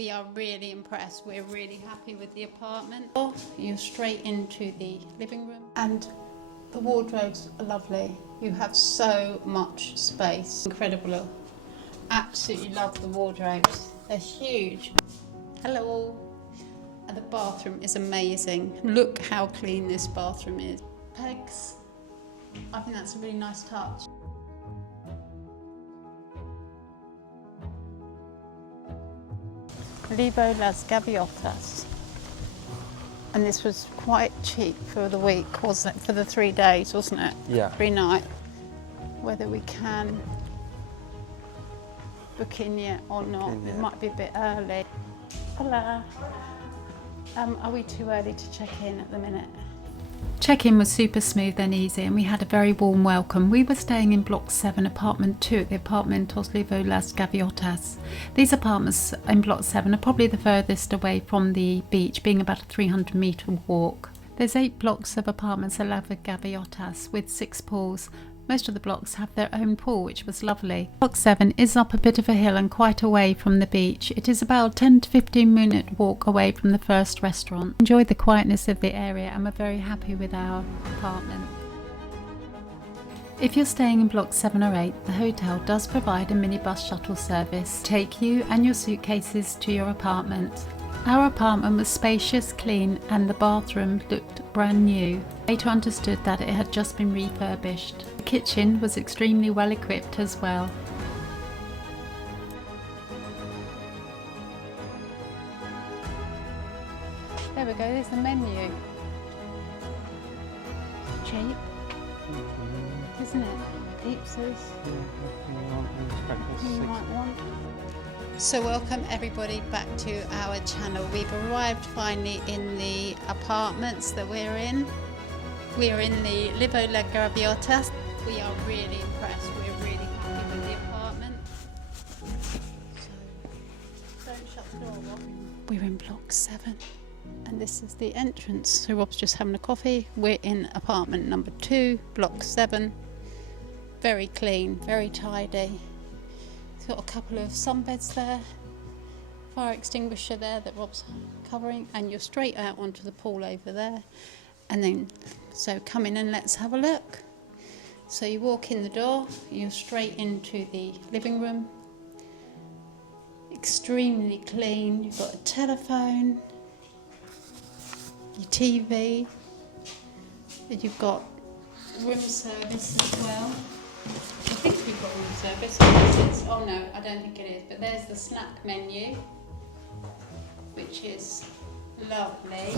We are really impressed. We're really happy with the apartment. You're straight into the living room and the wardrobes are lovely. You have so much space. Incredible. Absolutely love the wardrobes. They're huge. Hello. And the bathroom is amazing. Look how clean this bathroom is. Pegs. I think that's a really nice touch. LIVVO Las Gaviotas. And this was quite cheap for the week, wasn't it? For the 3 days, wasn't it? Yeah. 3 nights. Whether we can book in yet or not, it might be a bit early. Hola. Are we too early to check in at the minute? Check-in was super smooth and easy, and we had a very warm welcome. We were staying in Block 7, Apartment 2 at the Apartamentos LIVVO Las Gaviotas. These apartments in Block 7 are probably the furthest away from the beach, being about a 300-metre walk. There's 8 blocks of apartments at LIVVO Gaviotas with 6 pools. Most of the blocks have their own pool, which was lovely. Block 7 is up a bit of a hill and quite away from the beach. It is about a 10 to 15 minute walk away from the first restaurant. Enjoyed the quietness of the area and we're very happy with our apartment. If you're staying in Block 7 or 8, the hotel does provide a minibus shuttle service to take you and your suitcases to your apartment. Our apartment was spacious, clean, and the bathroom looked brand new. Later understood that it had just been refurbished. The kitchen was extremely well equipped as well. There we go, there's the menu. Cheap, isn't it? Pizzas. You might want. So welcome everybody back to our channel. We've arrived finally in the apartments that we're in. We are in the LIVVO Las Gaviotas. We are really impressed. We're really happy with the apartment. So don't shut the door, Rob. We're in Block 7 and this is the entrance. So Rob's just having a coffee. We're in apartment number 2, Block 7. Very clean, very tidy. It's got a couple of sunbeds there, fire extinguisher there that Rob's covering, and you're straight out onto the pool over there. And then, so come in and let's have a look. So you walk in the door, you're straight into the living room. Extremely clean. You've got a telephone, your TV, and you've got room service as well. I think we've got room service. Oh no, I don't think it is, but there's the snack menu, which is lovely.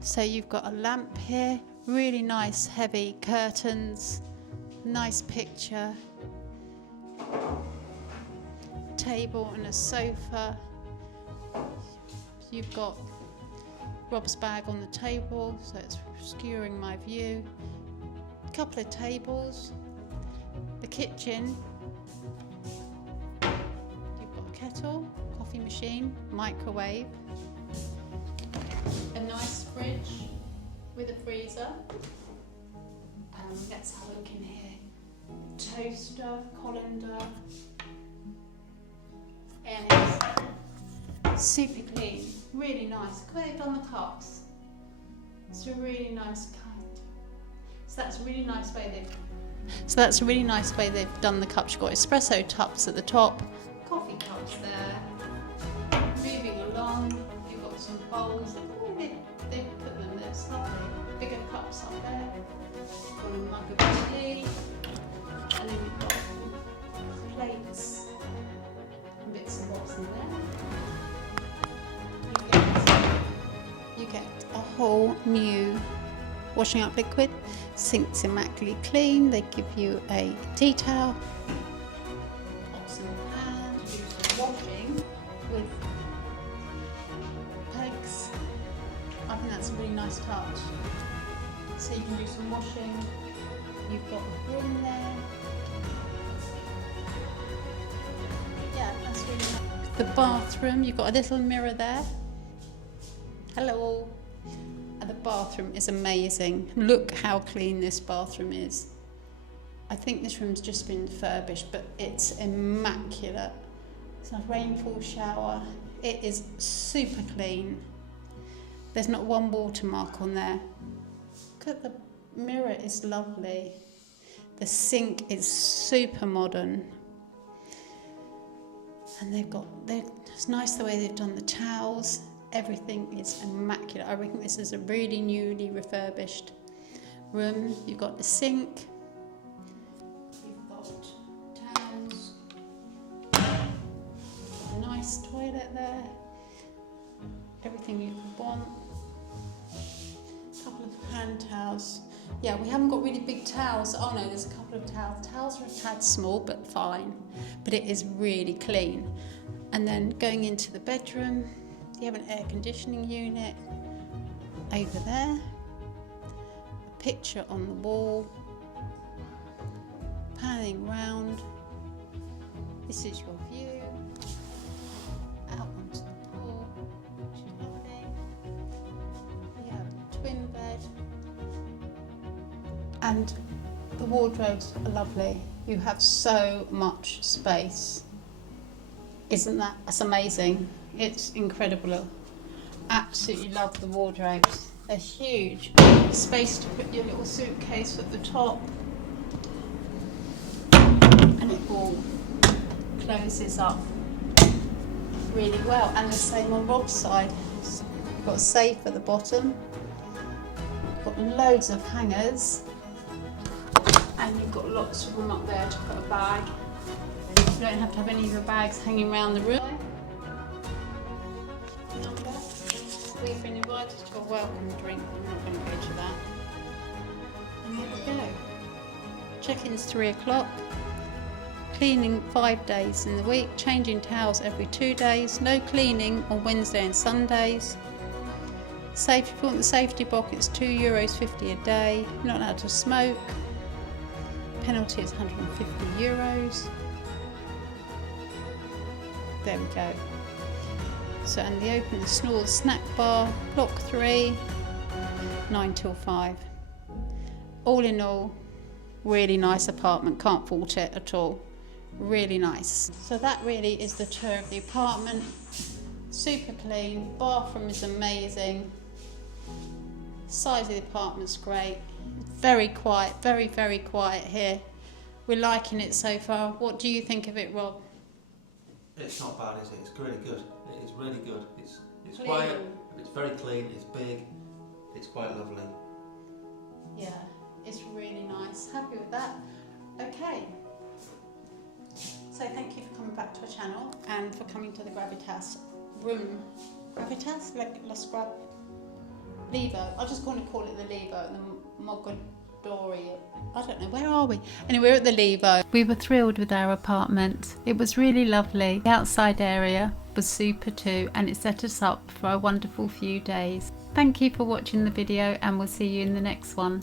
So you've got a lamp here, really nice heavy curtains, nice picture, table and a sofa. You've got Rob's bag on the table, so it's obscuring my view. Couple of tables, the kitchen, you've got a kettle, coffee machine, microwave, a nice fridge with a freezer. Let's have a look in here. Toaster, colander, and it's super clean, really nice. Look where they've done the cups. It's a really nice kind. So that's a really nice way they've done the cups. You've got espresso cups at the top, coffee cups there. Moving along, you've got some bowls. They put them there, it's lovely. Bigger cups up there. Got a mug of tea, and then you've got plates and bits and bobs in there. You get a whole new washing up liquid. Sink's immaculately clean. They give you a tea towel, pots and pans, do some washing with pegs. I think that's a really nice touch. So you can do some washing. You've got a broom there. Yeah, that's really nice. The bathroom, you've got a little mirror there. Hello. The bathroom is amazing. Look how clean this bathroom is. I think this room's just been refurbished, but it's immaculate. It's a rainfall shower. It is super clean. There's not one watermark on there. Look at the mirror, is lovely. The sink is super modern. And it's nice the way they've done the towels. Everything is immaculate. I reckon this is a really newly refurbished room. You've got the sink. You've got towels. A nice toilet there. Everything you could want. A couple of hand towels. Yeah, we haven't got really big towels. Oh no, there's a couple of towels. Towels are a tad small, but fine. But it is really clean. And then going into the bedroom, you have an air conditioning unit over there. A picture on the wall. Panning round. This is your view. Out onto the pool, which is lovely. You have a twin bed. And the wardrobes are lovely. You have so much space. That's amazing. It's incredible. Absolutely love the wardrobes. They're huge. Space to put your little suitcase at the top. And it all closes up really well. And the same on Rob's side. You've got a safe at the bottom. You've got loads of hangers. And you've got lots of room up there to put a bag. You don't have to have any of your bags hanging around the room. We've been invited to a welcome drink. I'm not going to go to that. And there we go. Check-in's 3 o'clock. Cleaning 5 days in the week. Changing towels every 2 days. No cleaning on Wednesday and Sundays. If you want the safety box, it's €2.50 a day. You're not allowed to smoke. Penalty is €150. There we go. So, and the Open the Snore snack bar, block 3, 9 till 5. All in all, really nice apartment, can't fault it at all. Really nice. So that really is the tour of the apartment. Super clean, bathroom is amazing. Size of the apartment's great. Very quiet, very, very quiet here. We're liking it so far. What do you think of it, Rob? It's not bad, is it? It's really good. It is really good. It's Clean. quiet, it's very clean, it's big, it's quite lovely. Yeah, it's really nice. Happy with that. Okay. So thank you for coming back to our channel and for coming to the Gravitas room. Gravitas? Like LIVVO. I'm just going to call it the LIVVO, the Matagorda. I don't know, where are we? Anyway, we're at the LIVVO. We were thrilled with our apartment. It was really lovely. The outside area was super too, and it set us up for a wonderful few days. Thank you for watching the video, and we'll see you in the next one.